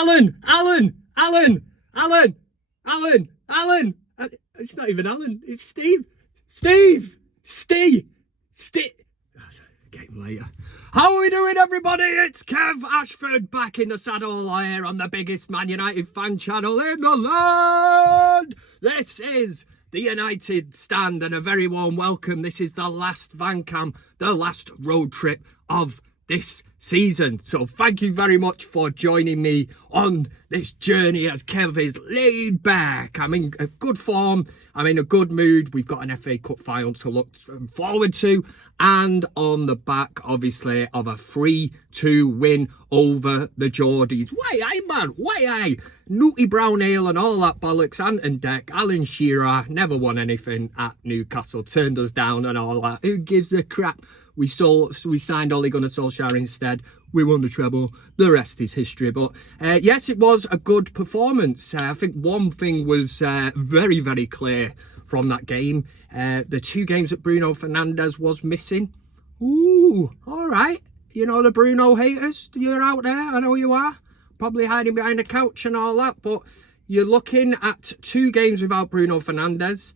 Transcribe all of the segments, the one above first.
Alan. It's not even Alan, it's Steve. Steve. Get him later. How are we doing, everybody? It's Kev Ashford back in the saddle here on the biggest Man United fan channel in the land. This is the United Stand and a very warm welcome. This is the last van cam, the last road trip of this season. So thank you very much for joining me on this journey as Kev is laid back. I'm in a good form. I'm in a good mood. We've got an FA Cup final to look forward to. And on the back, obviously, of a 3-2 win over the Geordies. Way aye, man, way aye. Nutty Brown Ale and all that bollocks. Ant and Deck, Alan Shearer, never won anything at Newcastle. Turned us down and all that. Who gives a crap? We signed Ole Gunnar Solskjaer instead. We won the treble. The rest is history. But yes, it was a good performance. I think one thing was very, very clear from that game. The 2 games that Bruno Fernandes was missing. Ooh, all right. You know, the Bruno haters, you're out there. I know you are. Probably hiding behind the couch and all that. But you're looking at 2 games without Bruno Fernandes.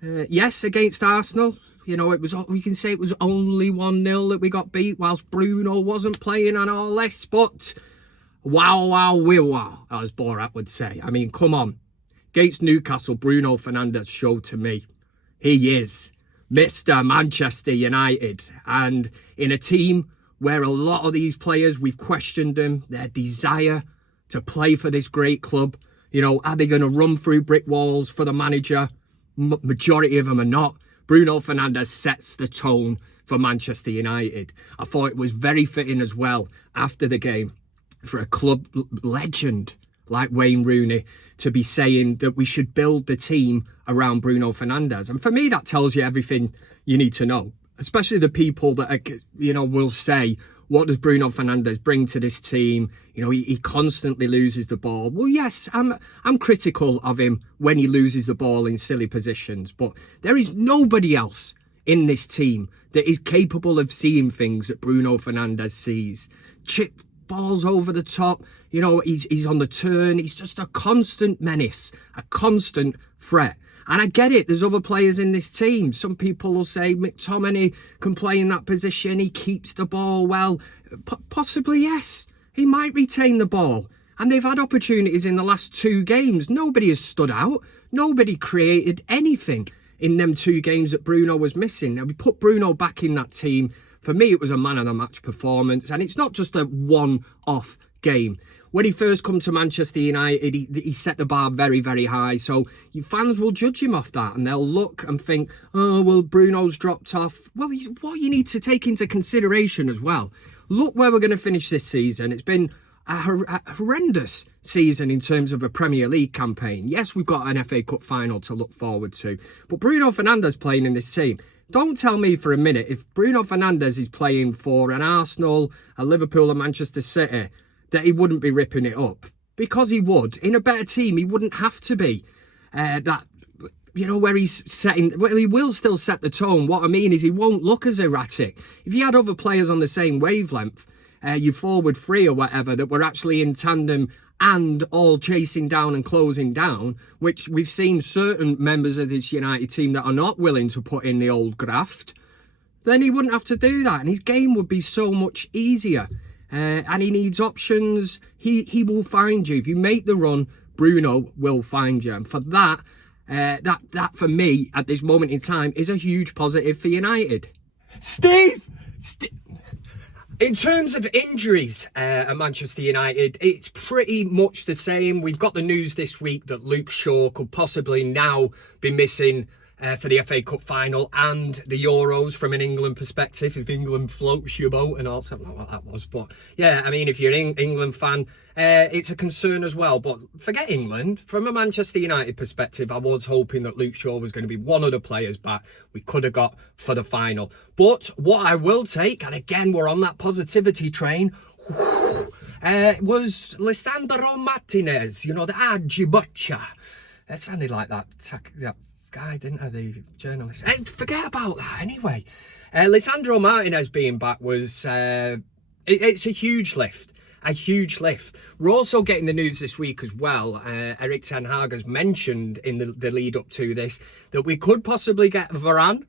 Yes, against Arsenal. You know, we can say it was only 1-0 that we got beat whilst Bruno wasn't playing and all this. But wow, as Borat would say. I mean, come on. Against Newcastle, Bruno Fernandes showed to me he is Mr. Manchester United. And in a team where a lot of these players, we've questioned them, their desire to play for this great club. You know, are they going to run through brick walls for the manager? Majority of them are not. Bruno Fernandes sets the tone for Manchester United. I thought it was very fitting as well after the game for a club legend like Wayne Rooney to be saying that we should build the team around Bruno Fernandes. And for me, that tells you everything you need to know, especially the people that are, you know, will say, what does Bruno Fernandes bring to this team? You know, he constantly loses the ball. Well, yes, I'm critical of him when he loses the ball in silly positions, but there is nobody else in this team that is capable of seeing things that Bruno Fernandes sees. Chip balls over the top, you know, he's on the turn. He's just a constant menace, a constant threat. And I get it, there's other players in this team. Some people will say McTominay can play in that position. He keeps the ball well. Possibly, yes. He might retain the ball. And they've had opportunities in the last 2 games. Nobody has stood out. Nobody created anything in them 2 games that Bruno was missing. Now, we put Bruno back in that team. For me, it was a man of the match performance. And it's not just a one-off game. When he first come to Manchester United, he set the bar very, very high. So you fans will judge him off that and they'll look and think, oh, well, Bruno's dropped off. Well, what you need to take into consideration as well, look where we're going to finish this season. It's been a horrendous season in terms of a Premier League campaign. Yes, we've got an FA Cup final to look forward to. But Bruno Fernandes playing in this team. Don't tell me for a minute, if Bruno Fernandes is playing for an Arsenal, a Liverpool, a Manchester City, that he wouldn't be ripping it up. Because he would. In a better team, he wouldn't have to be. That, you know, where he's setting... Well, he will still set the tone. What I mean is he won't look as erratic. If you had other players on the same wavelength, you forward 3 or whatever, that were actually in tandem and all chasing down and closing down, which we've seen certain members of this United team that are not willing to put in the old graft, then he wouldn't have to do that. And his game would be so much easier. And he needs options. He will find you. If you make the run, Bruno will find you. And for that, that for me, at this moment in time, is a huge positive for United. Steve! In terms of injuries at Manchester United, it's pretty much the same. We've got the news this week that Luke Shaw could possibly now be missing for the FA Cup final and the Euros from an England perspective, if England floats your boat and all. I don't know what that was, but yeah, I mean, if you're an England fan, it's a concern as well. But forget England. From a Manchester United perspective, I was hoping that Luke Shaw was going to be one of the players back we could have got for the final. But what I will take, and again, we're on that positivity train, was Lisandro Martinez, you know, the Archibutcher. It sounded like that guy, didn't I, the journalist? Hey, forget about that anyway. Lisandro Martinez being back was it's a huge lift. a huge lift. We're also getting the news this week as well. Erik ten Hag has mentioned in the lead up to this that we could possibly get Varane,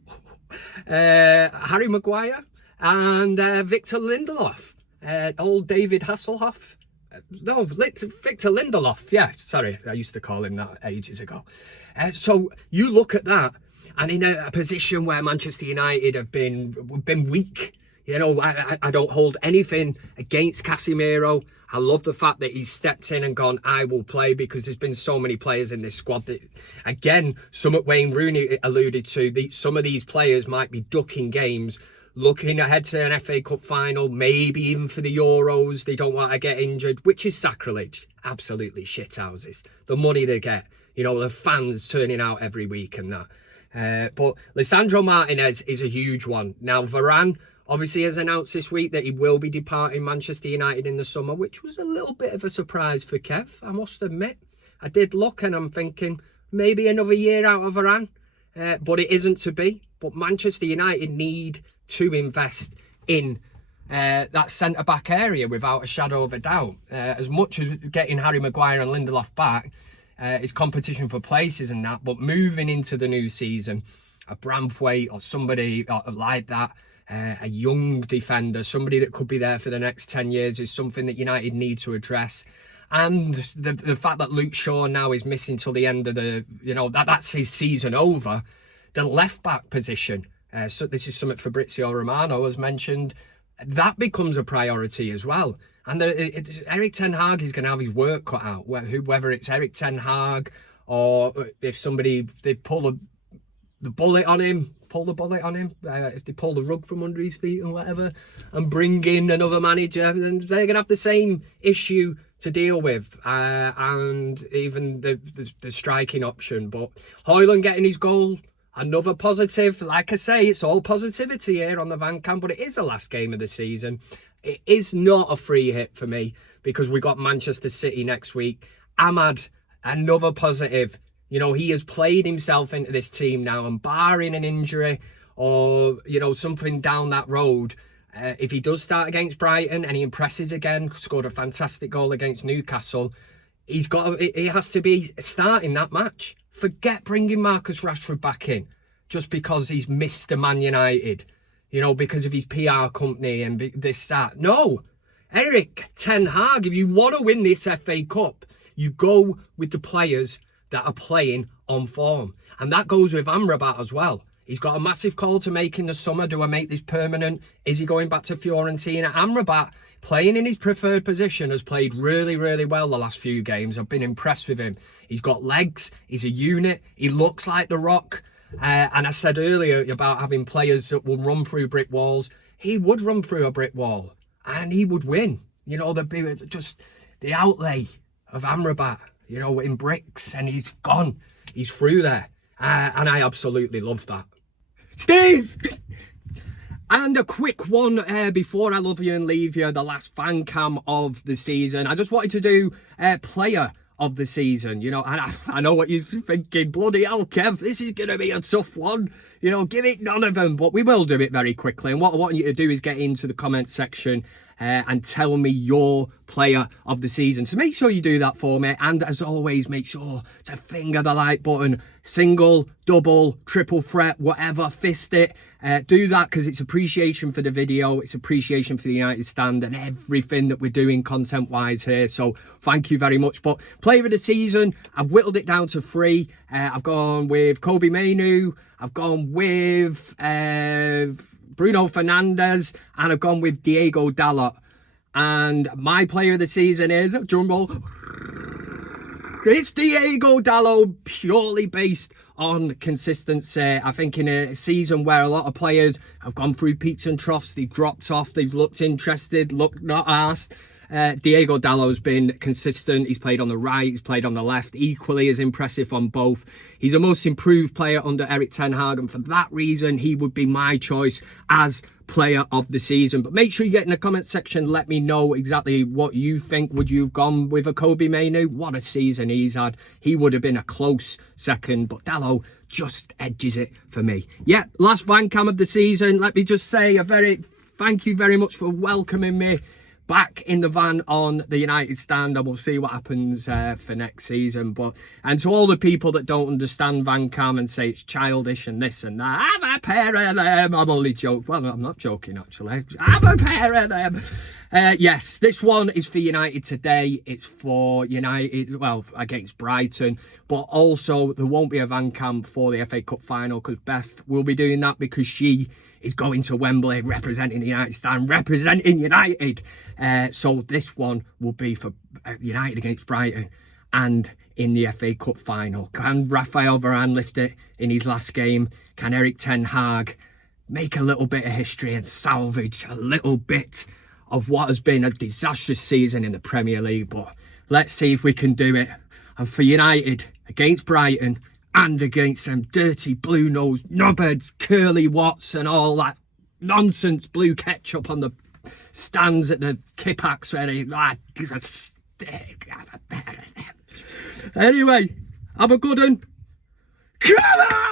Harry Maguire, and Victor Lindelof. Old David Hasselhoff. No, Victor Lindelof. Yeah, sorry, I used to call him that ages ago. So you look at that, and in a position where Manchester United have been weak. You know, I don't hold anything against Casemiro. I love the fact that he's stepped in and gone, I will play, because there's been so many players in this squad that, again, somewhat Wayne Rooney alluded to, some of these players might be ducking games, looking ahead to an FA Cup final, maybe even for the Euros. They don't want to get injured, which is sacrilege. Absolutely shithouses. The money they get, you know, the fans turning out every week and that. But Lisandro Martinez is a huge one. Now, Varane obviously has announced this week that he will be departing Manchester United in the summer, which was a little bit of a surprise for Kev, I must admit. I did look and I'm thinking maybe another year out of Varane, but it isn't to be. But Manchester United need to invest in that centre-back area without a shadow of a doubt. As much as getting Harry Maguire and Lindelof back is competition for places and that, but moving into the new season, a Bramthwaite or somebody like that, a young defender, somebody that could be there for the next 10 years, is something that United need to address. And the fact that Luke Shaw now is missing till the end of the, you know, that's his season over. The left-back position, so this is something Fabrizio Romano has mentioned, that becomes a priority as well. And Erik ten Hag is going to have his work cut out, whether it's Erik ten Hag or if they pull the bullet on him, if they pull the rug from under his feet or whatever, and bring in another manager, then they're going to have the same issue to deal with, and even the striking option. But Højlund getting his goal, another positive. Like I say, it's all positivity here on the Van Camp, but it is the last game of the season. It is not a free hit for me, because we got Manchester City next week. Ahmad, another positive. You know, he has played himself into this team now, and barring an injury or, you know, something down that road, if he does start against Brighton and he impresses again, scored a fantastic goal against Newcastle, he has to be starting that match. Forget bringing Marcus Rashford back in just because he's Mr. Man United, you know, because of his PR company and this, that. No, Erik ten Hag, if you want to win this FA Cup, you go with the players that are playing on form. And that goes with Amrabat as well. He's got a massive call to make in the summer. Do I make this permanent? Is he going back to Fiorentina? Amrabat, playing in his preferred position, has played really, really well the last few games. I've been impressed with him. He's got legs. He's a unit. He looks like the Rock. And I said earlier about having players that will run through brick walls. He would run through a brick wall and he would win. You know, there'd be just the outlay of Amrabat, you know, in bricks, and he's gone. He's through there. And I absolutely love that. Steve! And a quick one before I love you and leave you, the last fan cam of the season. I just wanted to do player of the season, you know, and I know what you're thinking, bloody hell, Kev, this is going to be a tough one. You know, give it none of them, but we will do it very quickly. And what I want you to do is get into the comment section and tell me your player of the season. So make sure you do that for me. And as always, make sure to finger the like button. Single, double, triple threat, whatever, fist it. Do that because it's appreciation for the video. It's appreciation for the United Stand and everything that we're doing content-wise here. So thank you very much. But player of the season, I've whittled it down to 3. I've gone with Kobe Mainoo. I've gone with Bruno Fernandes, and I've gone with Diego Dalot. And my player of the season is, drumroll, it's Diego Dalot, purely based on consistency. I think in a season where a lot of players have gone through peaks and troughs, they've dropped off, they've looked interested, looked not asked. Diego Dalot has been consistent. He's played on the right, he's played on the left, equally as impressive on both. He's a most improved player under Erik ten Hag, and for that reason, he would be my choice as player of the season. But make sure you get in the comment section, let me know exactly what you think. Would you have gone with a Kobe Mainoo? What a season he's had. He would have been a close second, but Dalot just edges it for me. Yeah, last Van Cam of the season. Let me just say thank you very much for welcoming me back in the van on the United stand, and we'll see what happens for next season. And to all the people that don't understand Van Cam and say it's childish and this and that, have a pair of them. I'm only joking. Well, I'm not joking, actually. Have a pair of them. Yes, this one is for United today. It's for United, well, against Brighton. But also, there won't be a Van Cam for the FA Cup final because Beth will be doing that because she is going to Wembley, representing the United stand, representing United. So this one will be for United against Brighton and in the FA Cup final. Can Raphael Varane lift it in his last game? Can Erik ten Hag make a little bit of history and salvage a little bit of what has been a disastrous season in the Premier League? But let's see if we can do it. And for United against Brighton, and against them dirty blue-nosed knobheads, Curly Watts and all that nonsense blue ketchup on the stands at the Kippax where they give a stick. Anyway, have a good one. Come on!